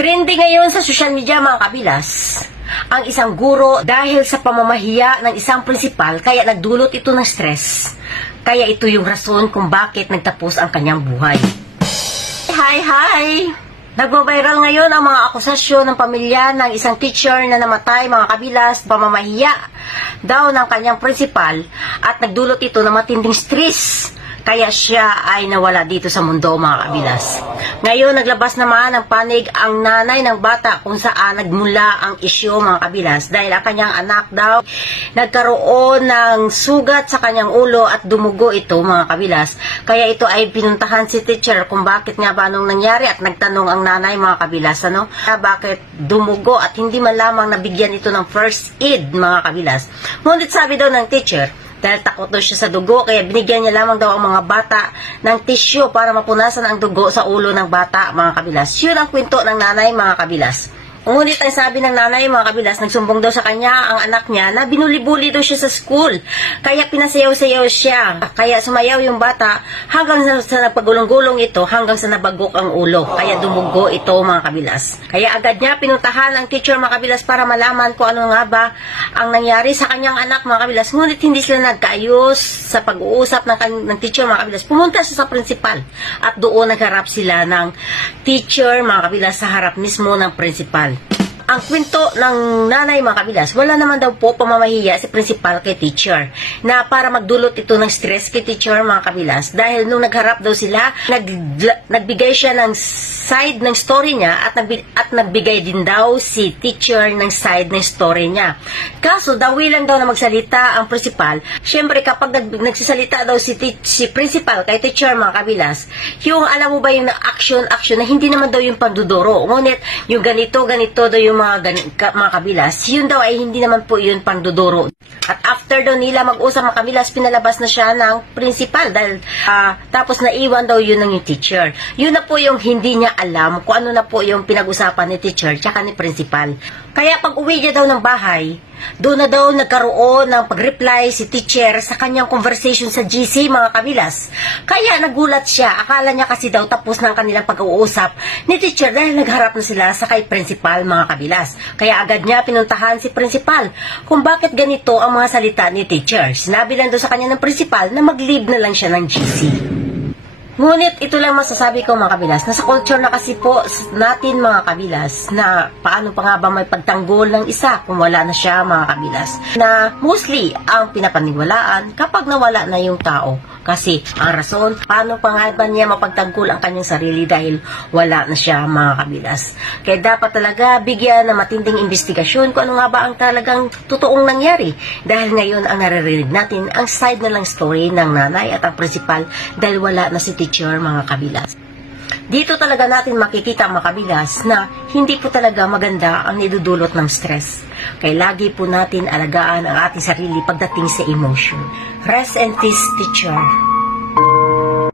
Trending ngayon sa social media mga kabilas, ang isang guro dahil sa pamamahiya ng isang prinsipal kaya nagdulot ito ng stress. Kaya ito yung rason kung bakit nagtapos ang kanyang buhay. Hi! Nagbo-viral ngayon ang mga akusasyon ng pamilya ng isang teacher na namatay mga kabilas, pamamahiya daw ng kanyang prinsipal at nagdulot ito ng matinding stress. Kaya siya ay nawala dito sa mundo mga kabilas. Ngayon naglabas naman ng panig ang nanay ng bata kung saan nagmula ang isyu mga kabilas dahil ang kanyang anak daw nagkaroon ng sugat sa kanyang ulo at dumugo ito mga kabilas. Kaya ito ay pinuntahan si teacher kung bakit nga ba anong nangyari at nagtanong ang nanay mga kabilas bakit dumugo at hindi man lamang nabigyan ito ng first aid mga kabilas. Ngunit sabi daw ng teacher, dahil takot daw siya sa dugo, kaya binigyan niya lamang daw ang mga bata ng tissue para mapunasan ang dugo sa ulo ng bata, mga kabilas. Yun ang kwento ng nanay, mga kabilas. Ngunit ang sabi ng nanay, mga kabilas, nagsumbong daw sa kanya ang anak niya na binuli-buli daw siya sa school. Kaya pinasayaw-sayaw siya. Kaya sumayaw yung bata hanggang sa nagpagulong-gulong ito, hanggang sa nabagok ang ulo. Kaya dumugo ito, mga kabilas. Kaya agad niya pinuntahan ang teacher, mga kabilas, para malaman kung ano nga ba ang nangyari sa kanyang anak, mga kabilas. Ngunit hindi sila nagkaayos sa pag-uusap ng teacher, mga kabilas. Pumunta siya sa principal at doon nagharap sila ng teacher, mga kabilas, sa harap mismo ng principal. Ang kwento ng nanay mga kabilas, wala naman daw po pamamahiya si principal kay teacher na para magdulot ito ng stress kay teacher mga kabilas dahil nung nagharap daw sila, nagbigay siya ng side ng story niya at nagbigay din daw si teacher ng side ng story niya. Kaso dawi lang daw na magsalita ang principal. Syempre kapag nagsisalita daw si principal kay teacher mga kabilas, yung alam mo ba yung action na hindi naman daw yung panduduro. Ngunit yung ganito daw yung mga kabilas, yun daw ay hindi naman po yun panduduro. At after daw nila mag-usap mga kabilas, pinalabas na siya ng principal dahil tapos naiwan daw yun ng yung teacher. Yun na po yung hindi niya alam kung ano na po yung pinag-usapan ni teacher tsaka ni principal. Kaya pag uwi niya daw ng bahay, doon na daw nagkaroon ng pag-reply si teacher sa kanyang conversation sa GC mga kabilas. Kaya nagulat siya, akala niya kasi daw tapos na ang kanilang pag-uusap ni teacher dahil nagharap na sila sa kay principal mga kabilas. Kaya agad niya pinuntahan si principal kung bakit ganito ang mga salita ni teacher. Sinabi lang daw sa kanya ng principal na mag-leave na lang siya ng GC. Ngunit ito lang masasabi ko mga kabilas, nasa culture na kasi po natin mga kabilas na paano pa nga ba may pagtanggol ng isa kung wala na siya mga kabilas. Na mostly ang pinapaniwalaan kapag nawala na yung tao. Kasi ang rason, paano pa nga ba niya mapagtanggol ang kanyang sarili dahil wala na siya mga kabilas. Kaya dapat talaga bigyan ng matinding investigasyon kung ano nga ba ang talagang totoong nangyari. Dahil ngayon ang naririnig natin ang side na lang story ng nanay at ang principal dahil wala na si teacher mga kabilas. Dito talaga natin makikita mga kabilas na hindi po talaga maganda ang nidudulot ng stress. Kaya lagi po natin alagaan ang ating sarili pagdating sa emotion. Rest and peace, teacher.